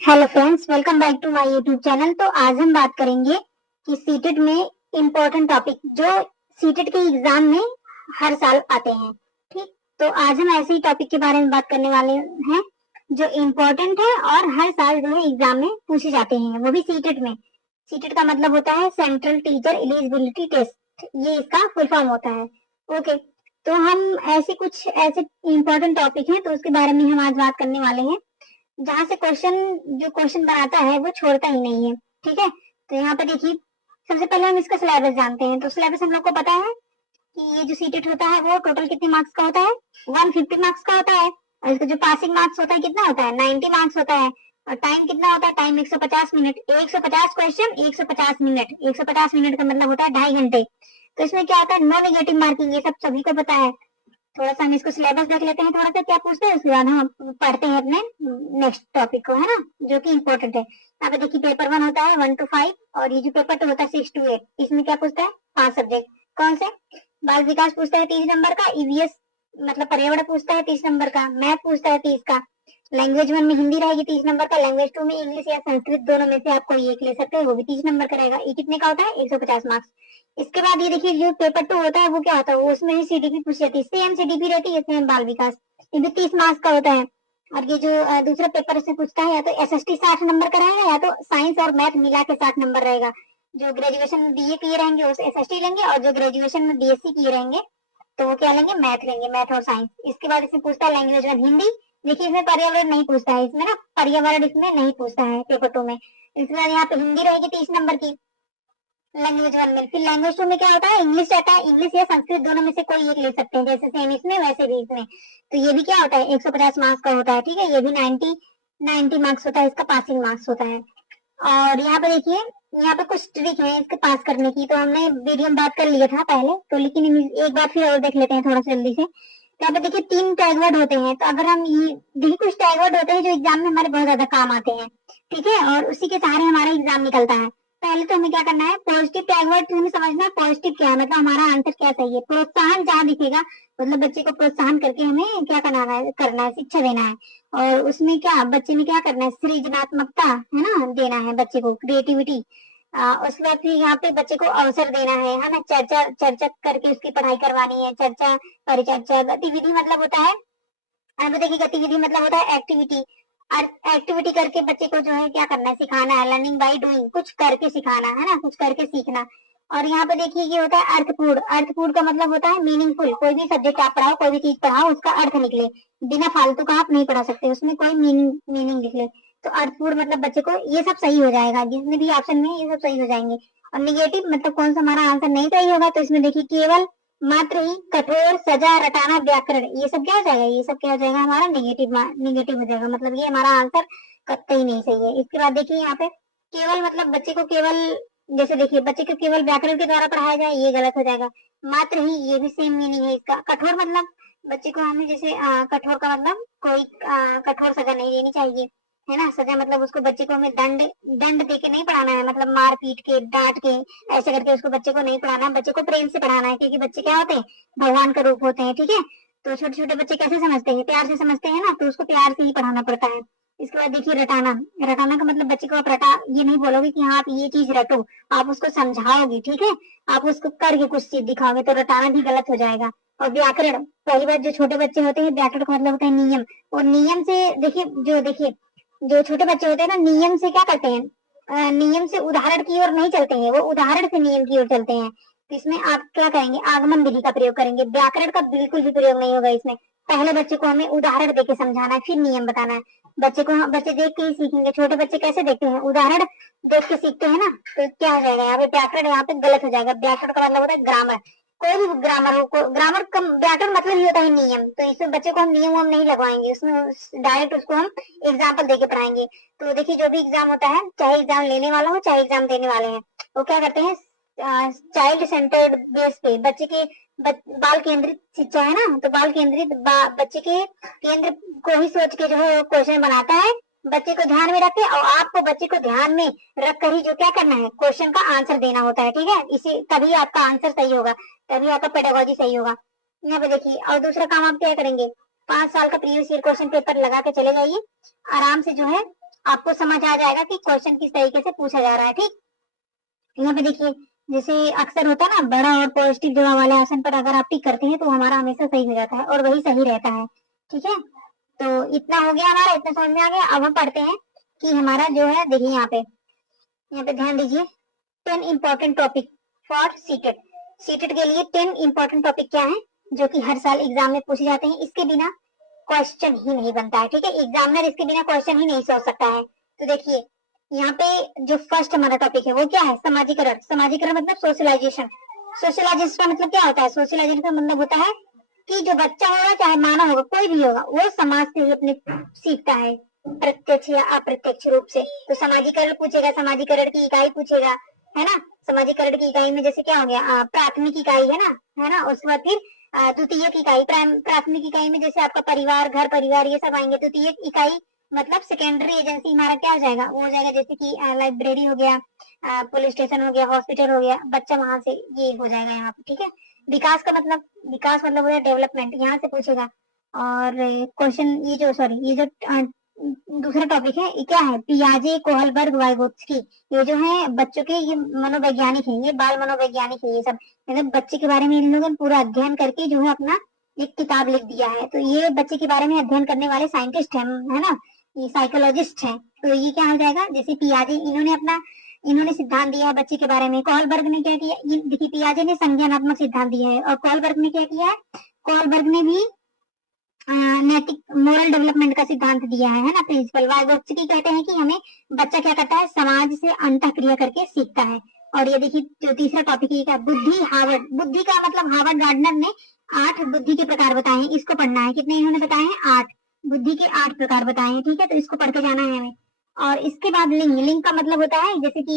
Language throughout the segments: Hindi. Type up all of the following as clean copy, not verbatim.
Hello friends, welcome back to my YouTube channel. तो आज हम बात करेंगे कि सीटेट में इम्पोर्टेंट टॉपिक जो सीटेट के एग्जाम में हर साल आते हैं। ठीक, तो आज हम ऐसे ही टॉपिक के बारे में बात करने वाले हैं जो इम्पोर्टेंट है और हर साल जो है एग्जाम में पूछे जाते हैं, वो भी सीटेट में। सीटेट का मतलब होता है सेंट्रल टीचर एलिजिबिलिटी टेस्ट, ये इसका फुल फॉर्म होता है। ओके, तो हम ऐसे इम्पोर्टेंट टॉपिक हैं तो उसके बारे में हम आज बात करने वाले हैं जहां से क्वेश्चन बनाता है वो छोड़ता ही नहीं है। ठीक है, तो यहाँ पे देखिए, सबसे पहले हम इसका सिलेबस जानते हैं। तो सिलेबस हम लोग को पता है कि ये जो सीटेट होता है वो टोटल कितने मार्क्स का होता है, 150 मार्क्स का होता है। और इसका जो पासिंग मार्क्स होता है कितना होता है, 90 मार्क्स होता है। और टाइम कितना होता है, time 150 minute, 150 question 150 minute, 150 minute का मतलब होता है 2.5 घंटे। तो इसमें क्या होता है, नो नेगेटिव मार्किंग, ये सब सभी को पता है। थोड़ा सा हम इसको सिलेबस देख लेते हैं, थोड़ा सा क्या पूछते हैं, उसके बाद हम पढ़ते हैं अपने नेक्स्ट टॉपिक को, है ना, जो कि इम्पोर्टेंट है। यहाँ पे देखिए, पेपर 1 होता है 1 to 5 और ये जो पेपर 2 होता है 6 to 8। इसमें क्या पूछता है, 5 सब्जेक्ट। कौन से, बाल विकास पूछता है 30 नंबर का, ईवीएस मतलब पर्यावरण पूछता है 30 नंबर का, मैथ पूछता है 30 का, लैंग्वेज 1 में हिंदी रहेगी 30 नंबर का, लैंग्वेज 2 में इंग्लिश या संस्कृत, दोनों में से आप कोई एक ले सकते हैं, वो भी 30 नंबर का रहेगा। ये कितने का होता है, 150 मार्क्स। इसके बाद ये देखिए, जो पेपर 2 होता है वो क्या होता है, वो उसमें सीडीपी पूछी जाती है, सेम सीडीपी रहती है, इसमें बाल विकास, ये भी 30 मार्क्स का होता है। और ये जो दूसरा पेपर इसमें पूछता है, या तो एसएसटी 60 नंबर का रहेगा, या तो साइंस और मैथ मिला के 60 नंबर रहेगा। जो ग्रेजुएशन में बीए किए रहेंगे वो एसएसटी लेंगे, और जो ग्रेजुएशन में बीएससी किए रहेंगे तो वो क्या लेंगे, मैथ लेंगे, मैथ और साइंस। इसके बाद इसमें पूछता है लैंग्वेज में हिंदी। देखिए, इसमें पर्यावरण नहीं पूछता है, इसमें ना पर्यावरण इसमें नहीं पूछता है पेपर 2 में। इसके बाद यहाँ पे हिंदी रहेगी 30 नंबर की लैंग्वेज 1 में। फिर लैंग्वेज 2 में क्या होता है, इंग्लिश रहता है, इंग्लिश या संस्कृत दोनों में से कोई एक ले सकते हैं, जैसे सेम इसमें वैसे भी इसमें। तो ये भी क्या होता है, 150 मार्क्स का होता है। ठीक है, ये भी 90 मार्क्स होता है, इसका पासिंग मार्क्स होता है। और यहाँ पे देखिए, यहाँ पे कुछ ट्रिक है इसके पास करने की, तो हमने वीडियो में बात कर लिया था पहले तो, लेकिन एक बार फिर और देख लेते हैं थोड़ा सा जल्दी से। यहाँ पे देखिए 3 टैगवर्ड होते हैं, तो अगर हम ये देखिए, कुछ टैगवर्ड होते हैं जो एग्जाम में हमारे बहुत ज्यादा काम आते हैं। ठीक है, और उसी के सहारे हमारा एग्जाम निकलता है। पहले तो हमें क्या करना है, पॉजिटिव टैगवर्ड हमें समझना है, पॉजिटिव क्या है, मतलब हमारा आंसर क्या सही है। प्रोत्साहन जहाँ दिखेगा, मतलब बच्चे को प्रोत्साहन करके हमें क्या करना है, शिक्षा देना है। और उसमें क्या बच्चे में क्या करना है, सृजनात्मकता है ना, देना है बच्चे को, क्रिएटिविटी। उसके बाद फिर यहाँ पे बच्चे को अवसर देना है ना, चर्चा चर्चा करके उसकी पढ़ाई करवानी है। चर्चा परिचर्चा गतिविधि मतलब होता है, अब देखिए गतिविधि मतलब होता है एक्टिविटी। एक्टिविटी करके बच्चे को जो है क्या करना है, सिखाना है, लर्निंग बाय डूइंग, कुछ करके सिखाना है ना, कुछ करके सीखना। और यहाँ पे देखिए, ये होता है अर्थपूर्ण। अर्थपूर्ण का मतलब होता है मीनिंगफुल, कोई भी सब्जेक्ट आप पढ़ाओ, कोई भी चीज पढ़ाओ, उसका अर्थ निकले, बिना फालतू का आप नहीं पढ़ा सकते, उसमें कोई मीनिंग निकले। तो अर्थपूर्ण मतलब बच्चे को, ये सब सही हो जाएगा, जितने भी ऑप्शन में ये सब सही हो जाएंगे। और निगेटिव मतलब कौन सा हमारा आंसर नहीं सही होगा, तो इसमें देखिए केवल मात्र ही कठोर सजा रटाना व्याकरण, ये सब क्या हो जाएगा, ये सब क्या हो जाएगा, हमारा निगेटिव हो जाएगा, मतलब ये हमारा आंसर कतई नहीं सही है। इसके बाद देखिए यहाँ पे केवल मतलब बच्चे को केवल, जैसे देखिए बच्चे को केवल व्याकरण के द्वारा पढ़ाया जाए, ये गलत हो जाएगा। मात्र ही, ये भी सेम मीनिंग है इसका। कठोर मतलब बच्चे को हमें जैसे कठोर का मतलब कोई कठोर सजा नहीं देनी चाहिए, है ना। सजा मतलब उसको, बच्चे को हमें दंड दंड दे के नहीं पढ़ाना है, मतलब मार पीट के डांट के ऐसे करके उसको बच्चे को नहीं पढ़ाना, बच्चे को प्रेम से पढ़ाना है, क्योंकि बच्चे क्या होते हैं, भगवान का रूप होते हैं। ठीक है, तो छोटे छोटे बच्चे कैसे समझते हैं, प्यार से समझते हैं ना, तो उसको प्यार से ही पढ़ाना पड़ता है। इसके बाद देखिए रटाना। रटाना का मतलब बच्चे को आप रटा ये नहीं बोलोगे कि हाँ आप ये चीज रटो, आप उसको समझाओगे। ठीक है, आप उसको करके कुछ चीज दिखाओगे, तो रटाना भी गलत हो जाएगा। और व्याकरण, पहली बात, जो छोटे बच्चे होते हैं, व्याकरण का मतलब होता है नियम। और नियम से देखिए जो छोटे बच्चे होते हैं ना, नियम से क्या करते हैं, नियम से उदाहरण की ओर नहीं चलते हैं, वो उदाहरण से नियम की ओर चलते हैं। तो इसमें आप क्या करेंगे, आगमन विधि का प्रयोग करेंगे, व्याकरण का बिल्कुल भी प्रयोग नहीं होगा इसमें। पहले बच्चे को हमें उदाहरण देके समझाना है, फिर नियम बताना है। बच्चे देख के ही सीखेंगे, छोटे बच्चे कैसे देखते हैं, उदाहरण देख के सीखते हैं ना। तो क्या हो जाएगा, यहाँ पे व्याकरण यहाँ पे गलत हो जाएगा। व्याकरण का मतलब होता है ग्रामर, कोई भी ग्रामर हो, ग्रामर का व्याकरण मतलब ही होता है नियम। तो इसमें बच्चे को हम नियम हम नहीं लगवाएंगे, उसमें डायरेक्ट उसको हम एग्जाम्पल देके पढ़ाएंगे। तो देखिए, जो भी एग्जाम होता है, चाहे एग्जाम लेने वाला हो चाहे एग्जाम देने वाले हैं, वो क्या करते हैं, चाइल्ड सेंटर्ड बेस पे बच्चे के बाल केंद्रित शिक्षा है ना, तो बाल केंद्रित बच्चे के केंद्र को ही सोच के जो है क्वेश्चन बनाता है, बच्चे को ध्यान में रख के। और आपको बच्चे को ध्यान में रख कर ही जो क्या करना है, क्वेश्चन का आंसर देना होता है। ठीक है, इसी तभी आपका आंसर सही होगा, तभी आपका पेडागोजी सही होगा। यहाँ पे देखिए, और दूसरा काम आप क्या करेंगे, 5 साल का प्रीवियस ईयर क्वेश्चन पेपर लगा के चले जाइए, आराम से जो है आपको समझ आ जाएगा कि क्वेश्चन किस तरीके से पूछा जा रहा है। ठीक, यहाँ पे देखिए जैसे अक्सर होता है ना, बड़ा और पॉजिटिव जवाब वाले ऑप्शन पर अगर आप टिक करते हैं तो हमारा हमेशा सही हो जाता है और वही सही रहता है। ठीक है, तो इतना हो गया हमारा, इतना समझ में आ गया। अब हम पढ़ते हैं कि हमारा जो है, देखिए यहाँ पे ध्यान दीजिए, 10 important topic for CTET. CTET के लिए 10 इंपॉर्टेंट टॉपिक क्या है जो कि हर साल एग्जाम में पूछे जाते हैं, इसके बिना क्वेश्चन ही नहीं बनता है। ठीक है, एग्जामिनर इसके बिना क्वेश्चन ही नहीं सोच सकता है। तो देखिए यहाँ पे जो फर्स्ट हमारा टॉपिक है वो क्या है, समाजीकरण। समाजीकरण मतलब सोशलाइजेशन। सोशलाइजेशन का मतलब क्या होता है, सोशलाइजेशन का मतलब होता है कि जो बच्चा होगा चाहे मानव होगा कोई भी होगा, वो समाज से ही अपने सीखता है, प्रत्यक्ष या अप्रत्यक्ष रूप से। तो समाजीकरण पूछेगा, समाजीकरण की इकाई पूछेगा, है ना। समाजीकरण की इकाई में जैसे क्या हो गया, प्राथमिक इकाई है ना। उसके बाद फिर द्वितीयक इकाई, प्राथमिक इकाई में जैसे आपका परिवार, घर परिवार ये सब आएंगे। द्वितीयक इकाई मतलब सेकेंडरी एजेंसी हमारा क्या हो जाएगा, वो हो जाएगा जैसे कि लाइब्रेरी हो गया, पुलिस स्टेशन हो गया, हॉस्पिटल हो गया, बच्चा वहां से ये हो जाएगा यहाँ पे। ठीक है, विकास का मतलब, विकास मतलब हो गया डेवलपमेंट, यहाँ से पूछेगा। और क्वेश्चन ये जो, सॉरी, ये जो दूसरा टॉपिक है ये क्या है, पियाजे, कोहलबर्ग, वाइगोत्स्की। ये जो है बच्चों के, ये मनोवैज्ञानिक है, ये बाल मनोवैज्ञानिक है, ये सब मतलब बच्चे के बारे में इन लोगों ने पूरा अध्ययन करके जो है अपना एक किताब लिख दिया है। तो ये बच्चे के बारे में अध्ययन करने वाले साइंटिस्ट है ना, ये साइकोलॉजिस्ट है। तो ये क्या हो जाएगा, जैसे पियाजे इन्होंने सिद्धांत दिया है बच्चे के बारे में। कोहलबर्ग ने क्या किया, देखिए पियाजे ने संज्ञानात्मक सिद्धांत दिया है और कोहलबर्ग ने क्या किया है, कोहलबर्ग ने भी नैतिक मोरल डेवलपमेंट का सिद्धांत दिया है ना, प्रिंसिपल। वाइगोत्स्की कहते हैं कि हमें बच्चा क्या करता है, समाज से अंतःक्रिया करके सीखता है। और ये देखिए जो तीसरा टॉपिक है बुद्धि, हार्वर्ड। बुद्धि का मतलब हार्वर्ड गार्डनर ने 8 बुद्धि के प्रकार बताए हैं, इसको पढ़ना है। कितने इन्होंने बताए हैं, 8। बुद्धि के 8 प्रकार बताए हैं। ठीक है, तो इसको पढ़ के जाना है हमें। और इसके बाद लिंग। लिंग का मतलब होता है जैसे कि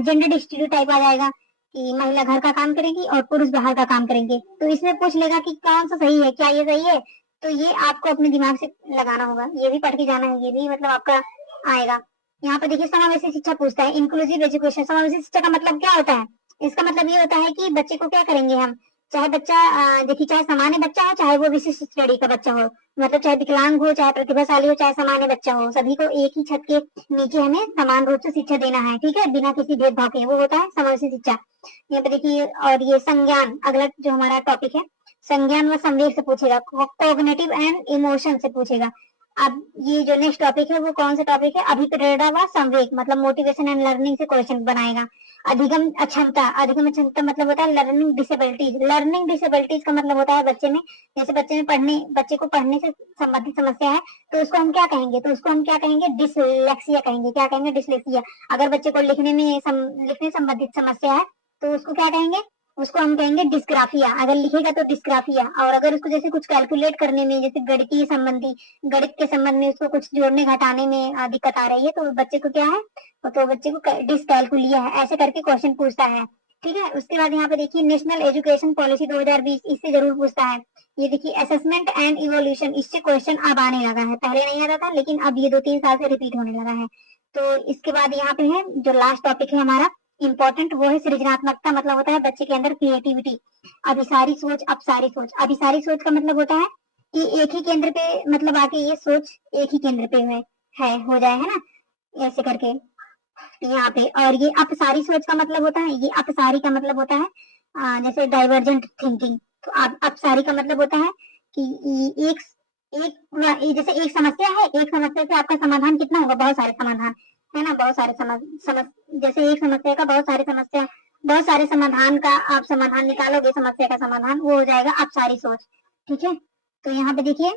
जेंडर स्टीरियोटाइप आ जाएगा कि महिला घर का काम करेंगी और पुरुष बाहर का काम करेंगे। तो इसमें पूछ लेगा कि कौन सा सही है, क्या ये सही है। तो ये आपको अपने दिमाग से लगाना होगा, ये भी पढ़ के जाना है, ये भी मतलब आपका आएगा। यहाँ पे देखिए समावेशी शिक्षा पूछता है, इंक्लूसिव एजुकेशन। समावेशी शिक्षा का मतलब क्या होता है, इसका मतलब ये होता है कि बच्चे को क्या करेंगे हम, चाहे बच्चा देखिए चाहे सामान्य बच्चा हो, चाहे वो विशिष्ट स्टडी का बच्चा हो, मतलब चाहे विकलांग हो, चाहे प्रतिभाशाली हो, चाहे सामान्य बच्चा हो, सभी को एक ही छत के नीचे हमें समान रूप से शिक्षा देना है। ठीक है, बिना किसी भेदभाव के, वो होता है समावेशी शिक्षा। यहाँ पे देखिए, और ये संज्ञान, अगला जो हमारा टॉपिक है, संज्ञान व संवेग से पूछेगा, कॉग्निटिव एंड इमोशन से पूछेगा। अब ये जो नेक्स्ट टॉपिक है वो कौन सा टॉपिक है, अभिप्रेरणा व संवेग मतलब मोटिवेशन एंड लर्निंग से क्वेश्चन बनाएगा। अधिगम अक्षमता, अधिगम अक्षमता मतलब होता है लर्निंग डिसेबिलिटीज। लर्निंग डिसेबिलिटीज का मतलब होता है बच्चे में, जैसे बच्चे को पढ़ने से संबंधित समस्या है तो उसको हम क्या कहेंगे, डिसलेक्सिया कहेंगे। क्या कहेंगे, डिसलेक्सिया। अगर बच्चे को लिखने संबंधित समस्या है तो उसको क्या कहेंगे, उसको हम कहेंगे डिस्ग्राफिया। अगर लिखेगा तो डिस्ग्राफिया। और अगर उसको जैसे कुछ कैलकुलेट करने में, जैसे गणित के संबंध में उसको कुछ जोड़ने घटाने में दिक्कत आ रही है तो बच्चे को क्या है, तो बच्चे को डिसकैलकुलिया है। ऐसे करके क्वेश्चन पूछता है। ठीक है, उसके बाद यहाँ पे देखिए नेशनल एजुकेशन पॉलिसी 2020, इससे जरूर पूछता है। ये देखिए असेसमेंट एंड इवोल्यूशन, इससे क्वेश्चन अब आने लगा है, पहले नहीं आता था लेकिन अब ये 2-3 साल से रिपीट होने लगा है। तो इसके बाद यहाँ पे है जो लास्ट टॉपिक है हमारा इम्पोर्टेंट, वो है सृजनात्मकता। मतलब होता है बच्चे के अंदर क्रिएटिविटी। अभिसारी सोच, अपसारी सोच। अभिसारी सोच का मतलब होता है कि एक ही केंद्र पे, मतलब आके ये सोच एक ही केंद्र पे है हो जाए, है ना, ऐसे करके यहाँ पे। और ये अपसारी सोच का मतलब होता है, ये अपसारी का मतलब होता है जैसे डाइवर्जेंट थिंकिंग। तो अपसारी का मतलब होता है कि एक जैसे एक समस्या है, एक समस्या से आपका समाधान कितना होगा, बहुत सारे समाधान, है ना, बहुत सारे जैसे एक समस्या का बहुत सारे समाधान का आप समाधान निकालोगे, समस्या का समाधान, वो हो जाएगा अपसारी सोच। ठीक है, तो यहाँ पे देखिए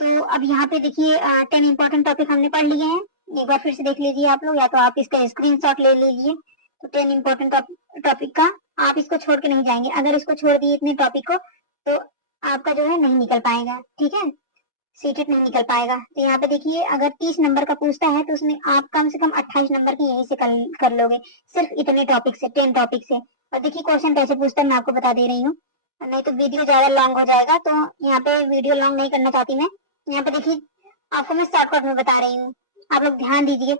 तो अब यहाँ पे देखिए 10 इंपॉर्टेंट टॉपिक हमने पढ़ लिए हैं। एक बार फिर से देख लीजिए आप लोग, या तो आप इसका स्क्रीनशॉट ले लीजिए। तो 10 इंपॉर्टेंट टॉपिक का आप इसको छोड़ के नहीं जाएंगे। अगर इसको छोड़ दिए इतने टॉपिक को तो आपका जो है नहीं निकल पाएगा। ठीक है, सीटेट नहीं निकल पाएगा। तो यहाँ पे देखिए अगर 30 नंबर का पूछता है तो उसमें आप कम से कम 28 नंबर की यहीं से कर लोगे, सिर्फ इतने टॉपिक से, 10 टॉपिक से। और देखिए क्वेश्चन कैसे पूछता है मैं आपको बता दे रही हूँ, नहीं तो वीडियो ज्यादा लॉन्ग हो जाएगा। तो यहाँ पे वीडियो लॉन्ग नहीं करना चाहती मैं। यहाँ पे देखिए आपको मैं शॉर्टकट में बता रही हूँ, आप लोग ध्यान दीजिए।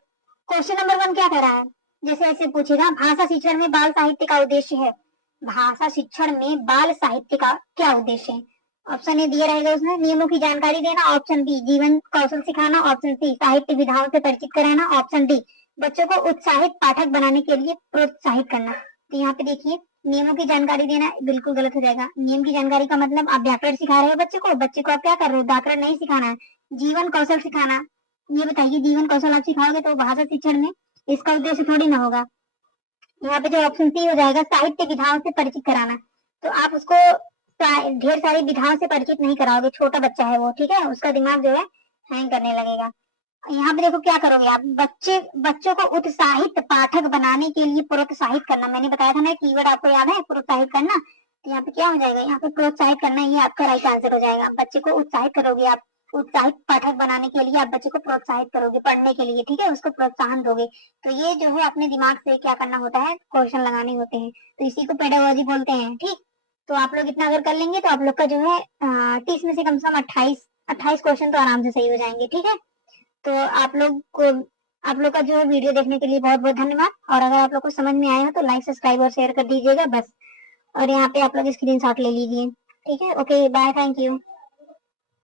क्वेश्चन नंबर 1 क्या कह रहा है, जैसे ऐसे पूछेगा, भाषा शिक्षण में बाल साहित्य का उद्देश्य है। भाषा शिक्षण में बाल साहित्य का क्या उद्देश्य है। ऑप्शन ए दिया रहेगा उसमें, नियमों की जानकारी देना। ऑप्शन बी जीवन कौशल सिखाना। ऑप्शन सी साहित्य विधाओं से परिचित कराना। ऑप्शन डी बच्चों को उत्साहित पाठक बनाने के लिए प्रोत्साहित करना। तो यहाँ पे देखिए नियमों की जानकारी देना बिल्कुल गलत हो जाएगा। नियम की जानकारी का मतलब आप व्याकरण सिखा रहे हो बच्चे को आप क्या कर रहे हो, व्याकरण नहीं सिखाना है, जीवन कौशल सिखाना। ये बताइए जीवन कौशल आप सिखाओगे तो भाषा शिक्षण में इसका उद्देश्य थोड़ी ना होगा। यहाँ पे जो ऑप्शन सी हो जाएगा साहित्य विधाओं से परिचित कराना। तो आप उसको ढेर सारी विधाओं से परिचित नहीं कराओगे, छोटा बच्चा है वो, ठीक है, उसका दिमाग जो है हैंग करने लगेगा। यहाँ पे देखो क्या करोगे आप, बच्चों को उत्साहित पाठक बनाने के लिए प्रोत्साहित करना। मैंने बताया था ना कीवर्ड आपको याद है, प्रोत्साहित करना। तो यहाँ पे क्या हो जाएगा, यहाँ पे प्रोत्साहित करना, ये आपका राइट आंसर हो जाएगा। बच्चे को उत्साहित करोगे आप, उत्साहित पाठक बनाने के लिए आप बच्चे को प्रोत्साहित करोगे पढ़ने के लिए, ठीक है, उसको प्रोत्साहन दोगे। तो ये जो है अपने दिमाग से क्या करना होता है, क्वेश्चन लगाने होते हैं, तो इसी को पेडागोजी बोलते हैं। ठीक, तो आप लोग इतना अगर कर लेंगे तो आप लोग का जो है 30 में से कम से कम 28 क्वेश्चन तो आराम से सही हो जाएंगे। ठीक है, तो आप लोग का जो है वीडियो देखने के लिए बहुत बहुत धन्यवाद। और अगर आप लोग को समझ में आया हो तो लाइक सब्सक्राइब और शेयर कर दीजिएगा बस। और यहाँ पे आप लोग स्क्रीनशॉट ले लीजिए। ठीक है, ओके बाय, थैंक यू।